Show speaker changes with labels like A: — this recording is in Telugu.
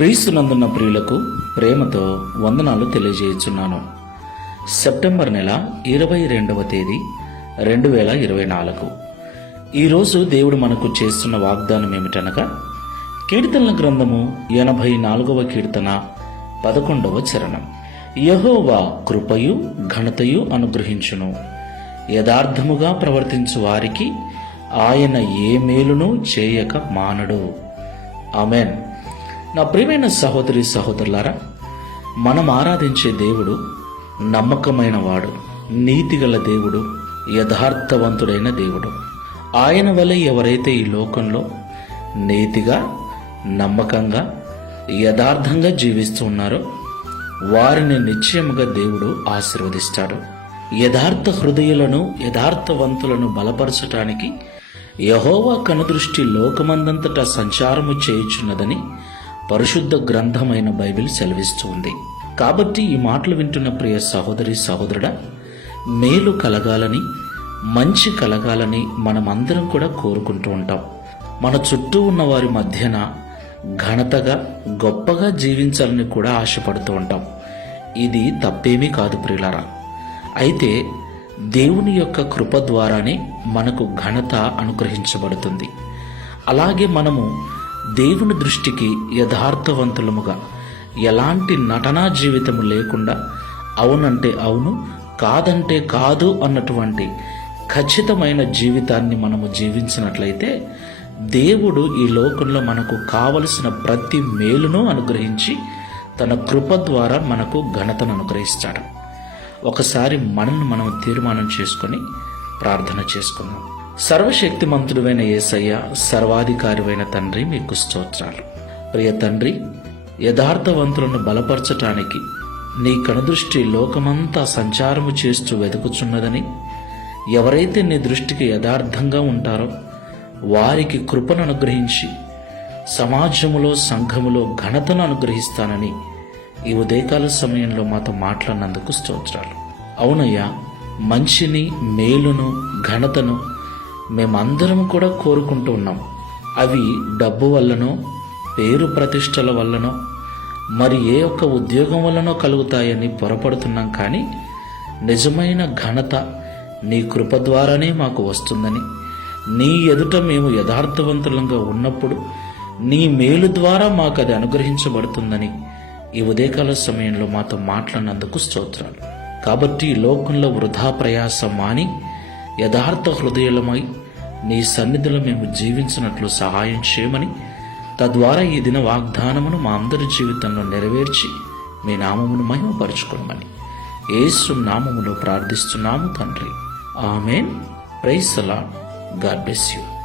A: క్రీస్తునందున్న ప్రియులకు ప్రేమతో వందనాలు తెలియజేస్తున్నాను సెప్టెంబర్ నెల ఇరవై రెండవ తేదీ రెండు వేల ఇరవై నాలుగు. ఈరోజు దేవుడు మనకు చేస్తున్న వాగ్దానం ఏమిటనగా కీర్తనల గ్రంథము ఎనభై నాలుగవ కీర్తన పదకొండవ చరణం. యహోవా కృపయు ఘనతయు అనుగ్రహించును. యథార్థముగా ప్రవర్తించు వారికి ఆయన ఏ మేలును చేయక మానడు. అమెన్ నా ప్రియమైన సహోదరి సహోదరులారా మనం ఆరాధించే దేవుడు నమ్మకమైన వాడు నీతిగల దేవుడు యథార్థవంతుడైన దేవుడు. ఆయన వలె ఎవరైతే ఈ లోకంలో నీతిగా నమ్మకంగా యథార్థంగా జీవిస్తూ ఉన్నారో వారిని నిశ్చయముగా దేవుడు ఆశీర్వదిస్తాడు. యథార్థ హృదయులను యథార్థవంతులను బలపరచటానికి యహోవా కనుదృష్టి లోకమందంతటా సంచారము చేయుచున్నదని పరిశుద్ధ గ్రంథమైన బైబిల్ సెలవిస్తుంది. కాబట్టి ఈ మాటలు వింటున్న ప్రియ సహోదరి సహోదరుడా మేలు కలగాలని మంచి కలగాలని మనమందరం కూడా కోరుకుంటూ ఉంటాం. మన చుట్టూ ఉన్న వారి మధ్యన ఘనతగా గొప్పగా జీవించాలని కూడా ఆశపడుతూ ఉంటాం. ఇది తప్పేమీ కాదు ప్రియులారా. అయితే దేవుని యొక్క కృప ద్వారానే మనకు ఘనత అనుగ్రహించబడుతుంది. అలాగే మనము దేవుని దృష్టికి యథార్థవంతులముగా. ఎలాంటి నటనా జీవితము లేకుండా అవునంటే అవును కాదంటే కాదు అన్నటువంటి ఖచ్చితమైన జీవితాన్ని మనము జీవించినట్లయితే దేవుడు ఈ లోకంలో మనకు కావలసిన ప్రతి మేలును అనుగ్రహించి తన కృప ద్వారా మనకు ఘనతను అనుగ్రహిస్తాడు. ఒకసారి మనల్ని మనం తీర్మానం చేసుకొని ప్రార్థన చేసుకుందాం. సర్వశక్తిమంతుడువైన యేసయ్య సర్వాధికారివైన తండ్రి మీకు స్తోత్రాలు. ప్రియ తండ్రి యథార్థవంతులను బలపరచటానికి నీ కనుదృష్టి లోకమంతా సంచారము చేస్తూ వెతుకుచున్నదని ఎవరైతే నీ దృష్టికి యథార్థంగా ఉంటారో వారికి కృపను అనుగ్రహించి సమాజములో సంఘములో ఘనతను అనుగ్రహిస్తానని ఈ ఉదయకాల సమయంలో మాతో మాట్లాడినందుకు స్తోత్రాలు. అవునయ్యా మంచిని మేలును ఘనతను మేమందరం కూడా కోరుకుంటూ ఉన్నాం. అవి డబ్బు వల్లనో పేరు ప్రతిష్టల వల్లనో మరి ఏ ఒక్క ఉద్యోగం వల్లనో కలుగుతాయని పొరపడుతున్నాం కానీ నిజమైన ఘనత నీ కృప ద్వారానే మాకు వస్తుందని. నీ ఎదుట మేము యథార్థవంతులంగా ఉన్నప్పుడు నీ మేలు ద్వారా మాకు అది అనుగ్రహించబడుతుందని ఈ ఉదయకాల సమయంలో మాతో మాట్లాడినందుకు స్తోత్రాలు. కాబట్టి లోకంలో వృధా ప్రయాస మాని యథార్థ హృదయులమై నీ సన్నిధిలో మేము జీవించినట్లు సహాయం చేయమని తద్వారా ఈ దిన వాగ్దానమును మా అందరి జీవితంలో నెరవేర్చి మీ నామమును మహిమపరచుకోమని యేసు నామములో ప్రార్థిస్తున్నాము తండ్రి. ఆమెన్. ప్రైసలా God bless you.